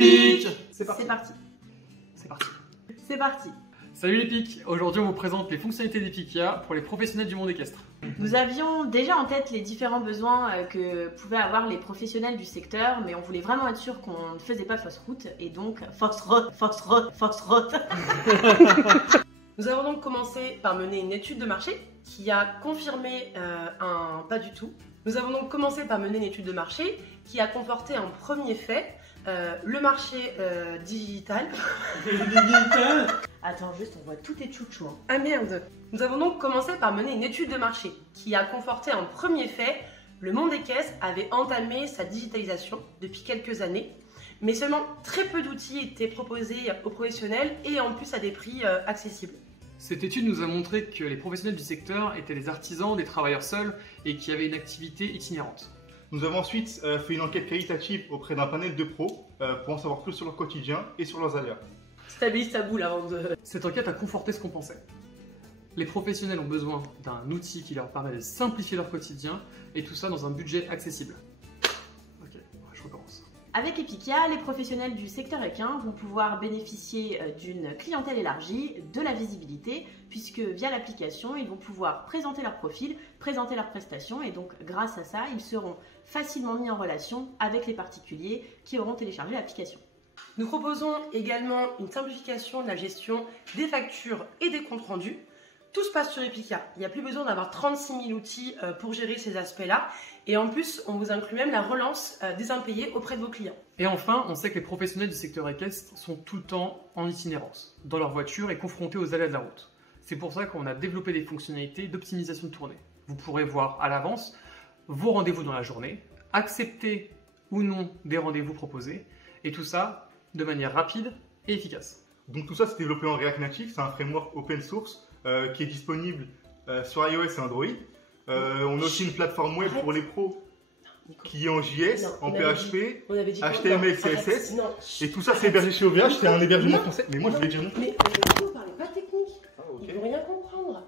Epic! C'est parti. Salut Epic! Aujourd'hui on vous présente les fonctionnalités d'Epicia pour les professionnels du monde équestre. Nous avions déjà en tête les différents besoins que pouvaient avoir les professionnels du secteur, mais on voulait vraiment être sûr qu'on ne faisait pas fausse route, et donc fausse route. Nous avons donc commencé par mener une étude de marché qui a confirmé un pas du tout. Nous avons donc commencé par mener une étude de marché qui a conforté un premier fait, le marché digital. Attends, juste, on voit tous tes chouchous. Hein. Ah merde! Nous avons donc commencé par mener une étude de marché qui a conforté un premier fait, le monde des caisses avait entamé sa digitalisation depuis quelques années, mais seulement très peu d'outils étaient proposés aux professionnels et en plus à des prix accessibles. Cette étude nous a montré que les professionnels du secteur étaient des artisans, des travailleurs seuls et qui avaient une activité itinérante. Nous avons ensuite fait une enquête qualitative auprès d'un panel de pros pour en savoir plus sur leur quotidien et sur leurs aléas. Stabilise ta boule avant de... Cette enquête a conforté ce qu'on pensait. Les professionnels ont besoin d'un outil qui leur permet de simplifier leur quotidien et tout ça dans un budget accessible. Ok, je recommence. Avec Epicia, les professionnels du secteur équin vont pouvoir bénéficier d'une clientèle élargie, de la visibilité, puisque via l'application, ils vont pouvoir présenter leur profil, présenter leurs prestations, et donc grâce à ça, ils seront facilement mis en relation avec les particuliers qui auront téléchargé l'application. Nous proposons également une simplification de la gestion des factures et des comptes rendus. Tout se passe sur Epicia. Il n'y a plus besoin d'avoir 36 000 outils pour gérer ces aspects-là. Et en plus, on vous inclut même la relance des impayés auprès de vos clients. Et enfin, on sait que les professionnels du secteur équestre sont tout le temps en itinérance, dans leur voiture et confrontés aux aléas de la route. C'est pour ça qu'on a développé des fonctionnalités d'optimisation de tournée. Vous pourrez voir à l'avance vos rendez-vous dans la journée, accepter ou non des rendez-vous proposés, et tout ça de manière rapide et efficace. Donc tout ça c'est développé en React Native, c'est un framework open source qui est disponible sur iOS et Android. On a aussi une plateforme web pour les pros qui est en JS, en PHP, HTML, CSS. Et tout ça c'est hébergé chez OVH, c'est un hébergement français. Mais moi je voulais dire non. Mais ne parlez pas technique, ils vont rien comprendre.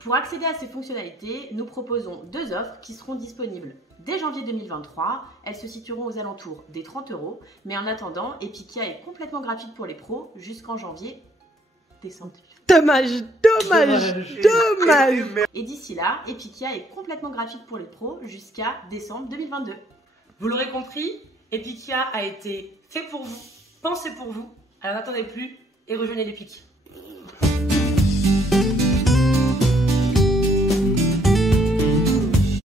Pour accéder à ces fonctionnalités, nous proposons deux offres qui seront disponibles dès janvier 2023. Elles se situeront aux alentours des 30 €, mais en attendant, Epicia est complètement gratuite pour les pros jusqu'en janvier-décembre. Dommage. Et d'ici là, Epicia est complètement gratuite pour les pros jusqu'à décembre 2022. Vous l'aurez compris, Epicia a été fait pour vous, pensé pour vous. Alors n'attendez plus et rejoignez l'Epic.